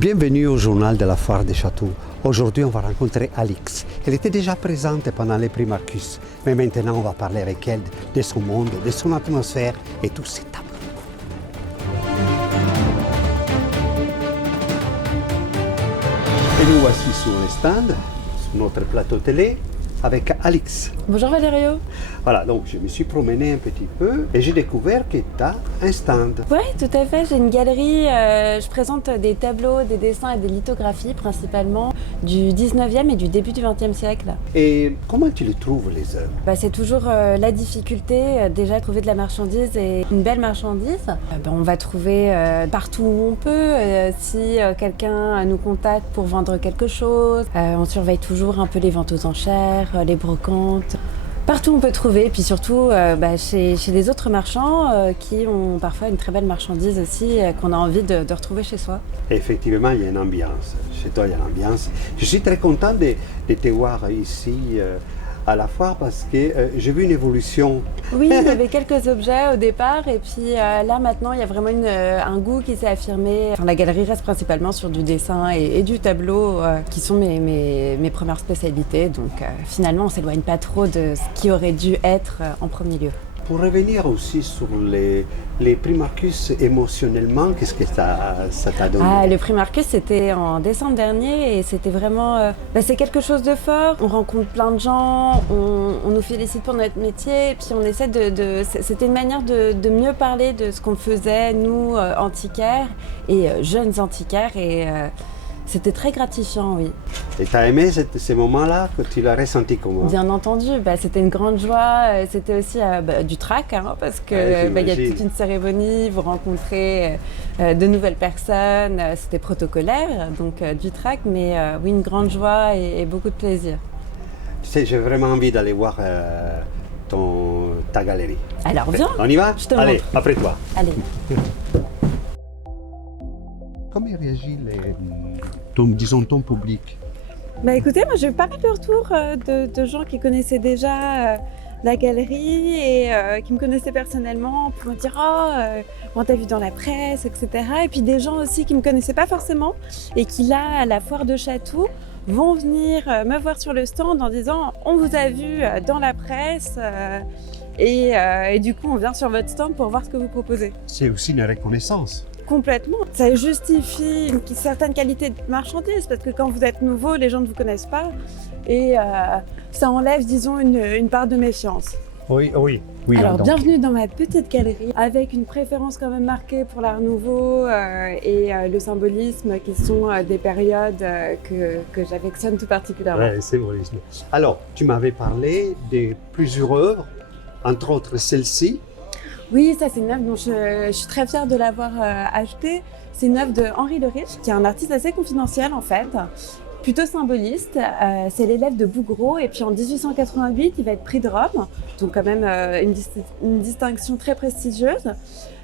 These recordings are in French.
Bienvenue au journal de la foire des châteaux. Aujourd'hui, on va rencontrer Alix. Elle était déjà présente pendant les prix Marcus, mais maintenant, on va parler avec elle de son monde, de son atmosphère et tous ses tableaux. Et nous voici sur le stand, sur notre plateau télé, avec Alix. Bonjour Valerio. Voilà, donc je me suis promené un petit peu et j'ai découvert que tu as un stand. Oui, tout à fait. J'ai une galerie. Je présente des tableaux, des dessins et des lithographies, principalement du 19e et du début du 20e siècle. Et comment tu les trouves, les œuvres? C'est toujours la difficulté, déjà de trouver de la marchandise et une belle marchandise. On va trouver partout où on peut. Si quelqu'un nous contacte pour vendre quelque chose, on surveille toujours un peu les ventes aux enchères, les brocantes. Partout on peut trouver, et puis surtout chez les autres marchands qui ont parfois une très belle marchandise aussi qu'on a envie de retrouver chez soi. Effectivement, il y a une ambiance. Chez toi, il y a une ambiance. Je suis très content de te voir ici à la foire parce que j'ai vu une évolution. Oui, il y avait quelques objets au départ et puis là maintenant il y a vraiment un goût qui s'est affirmé. La galerie reste principalement sur du dessin et du tableau qui sont mes premières spécialités. Donc finalement on ne s'éloigne pas trop de ce qui aurait dû être en premier lieu. Pour revenir aussi sur les prix Marcus, émotionnellement, qu'est-ce que ça t'a donné? Le prix Marcus, c'était en décembre dernier et c'était vraiment... c'est quelque chose de fort. On rencontre plein de gens, on nous félicite pour notre métier et puis on essaie c'était une manière de mieux parler de ce qu'on faisait, nous, antiquaires et jeunes antiquaires. Et c'était très gratifiant, oui. Et tu as aimé ces moments-là, que tu l'as ressenti comment? Bien entendu, c'était une grande joie. C'était aussi du trac, parce qu'il y a toute une cérémonie, vous rencontrez de nouvelles personnes. C'était protocolaire, donc du trac, mais oui, une grande joie et beaucoup de plaisir. Tu sais, j'ai vraiment envie d'aller voir ta galerie. Alors viens, on y va? Je te Allez, montre. après toi. Allez. Comment réagit ton public? Écoutez, moi j'ai eu pas mal de retours de gens qui connaissaient déjà la galerie et qui me connaissaient personnellement pour me dire on t'a vu dans la presse, etc. Et puis des gens aussi qui me connaissaient pas forcément et qui là, à la foire de Chatou, vont venir me voir sur le stand en disant on vous a vu dans la presse et du coup on vient sur votre stand pour voir ce que vous proposez. C'est aussi une reconnaissance. Complètement. Ça justifie une certaine qualité de marchandise parce que quand vous êtes nouveau, les gens ne vous connaissent pas et ça enlève, disons, une part de méfiance. Oui. Alors, bienvenue dans ma petite galerie avec une préférence quand même marquée pour l'Art Nouveau et le symbolisme qui sont des périodes que j'affectionne tout particulièrement. Oui, symbolisme. Alors, tu m'avais parlé de plusieurs œuvres, entre autres celle-ci. Oui, ça c'est une œuvre dont je suis très fière de l'avoir achetée. C'est une œuvre de Henri Le Riche, qui est un artiste assez confidentiel en fait, plutôt symboliste. C'est l'élève de Bouguereau et puis en 1888, il va être prix de Rome, donc quand même une distinction très prestigieuse.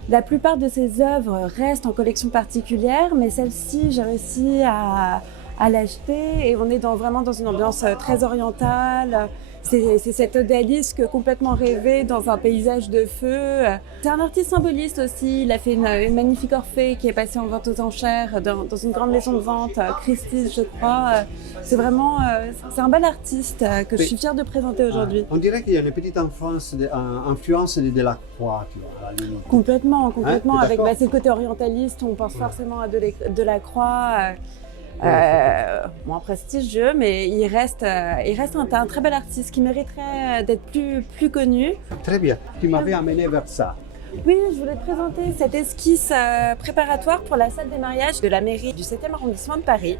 La plupart de ses œuvres restent en collection particulière, mais celle-ci, j'ai réussi à l'acheter et on est vraiment dans une ambiance très orientale. C'est cet odalisque complètement rêvé dans un paysage de feu. C'est un artiste symboliste aussi. Il a fait une magnifique Orphée qui est passée en vente aux enchères dans une grande maison de vente, Christie's, je crois. C'est vraiment c'est un bel artiste que je suis fière de présenter aujourd'hui. On dirait qu'il y a une petite influence de Delacroix, tu vois, à la limite. Complètement. Hein, Avec c'est le côté orientaliste, on pense forcément à Delacroix. Moins prestigieux, mais il reste un très bel artiste qui mériterait d'être plus connu. Très bien, tu m'avais amené vers ça. Oui, je voulais te présenter cette esquisse préparatoire pour la salle des mariages de la mairie du 7e arrondissement de Paris.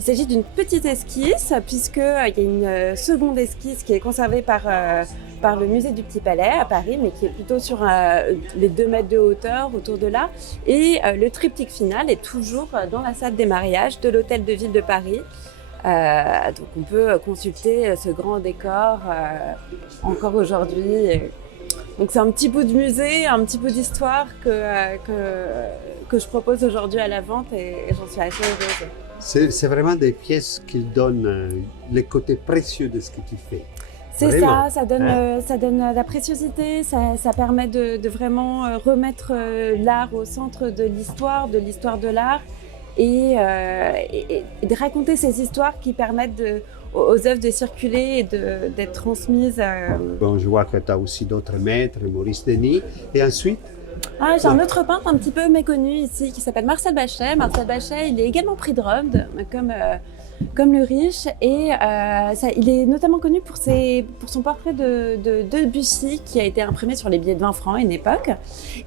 Il s'agit d'une petite esquisse puisqu'il y a une seconde esquisse qui est conservée par le musée du Petit Palais à Paris, mais qui est plutôt sur les 2 mètres de hauteur autour de là. Et le triptyque final est toujours dans la salle des mariages de l'hôtel de ville de Paris. Donc on peut consulter ce grand décor encore aujourd'hui. Donc c'est un petit bout de musée, un petit bout d'histoire que je propose aujourd'hui à la vente et j'en suis assez heureuse. C'est vraiment des pièces qui donnent le côté précieux de ce que tu fais. C'est vraiment. ça donne la préciosité, ça permet de vraiment remettre l'art au centre de l'histoire de l'art et de raconter ces histoires qui permettent aux œuvres de circuler et d'être transmises. Bon, je vois que tu as aussi d'autres maîtres, Maurice Denis. Et ensuite, j'ai un autre peintre un petit peu méconnu ici qui s'appelle Marcel Bachet. Marcel Bachet, il est également prix de Rome, comme le riche, et il est notamment connu pour son portrait de Debussy qui a été imprimé sur les billets de 20 francs à une époque.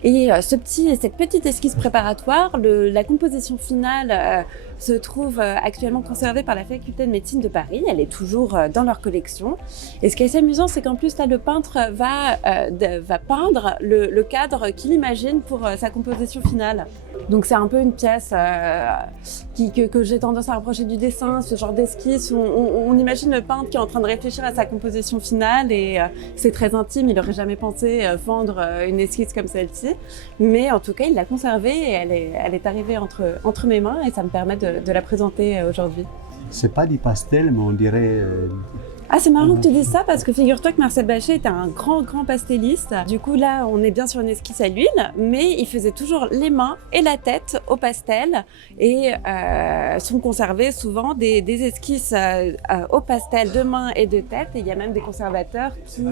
Et cette petite esquisse préparatoire, la composition finale se trouve actuellement conservée par la faculté de médecine de Paris. Elle est toujours dans leur collection. Et ce qui est assez amusant, c'est qu'en plus là, le peintre va peindre le cadre qu'il imagine pour sa composition finale. Donc c'est un peu une pièce que j'ai tendance à rapprocher du dessin, ce genre d'esquisse où on imagine le peintre qui est en train de réfléchir à sa composition finale et c'est très intime, il n'aurait jamais pensé vendre une esquisse comme celle-ci. Mais en tout cas, il l'a conservée et elle est arrivée entre mes mains et ça me permet de la présenter aujourd'hui. c'est pas du pastel, mais on dirait... C'est marrant que tu dises ça parce que figure-toi que Marcel Bachet était un grand pastelliste. Du coup là, on est bien sur une esquisse à l'huile, mais il faisait toujours les mains et la tête au pastel et sont conservées souvent des esquisses au pastel de mains et de tête. Et il y a même des conservateurs qui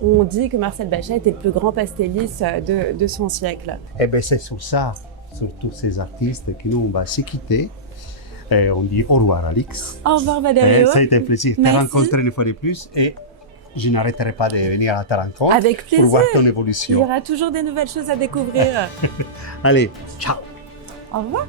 ont dit que Marcel Bachet était le plus grand pastelliste de son siècle. Eh bien, c'est sur ça, sur tous ces artistes que nous, on va se quitter. Et on dit au revoir, Alix. Au revoir, Valerio. Ça a été un plaisir de te rencontrer une fois de plus et je n'arrêterai pas de venir à ta rencontre. Avec plaisir. Pour voir ton évolution. Il y aura toujours des nouvelles choses à découvrir. Allez, ciao. Au revoir.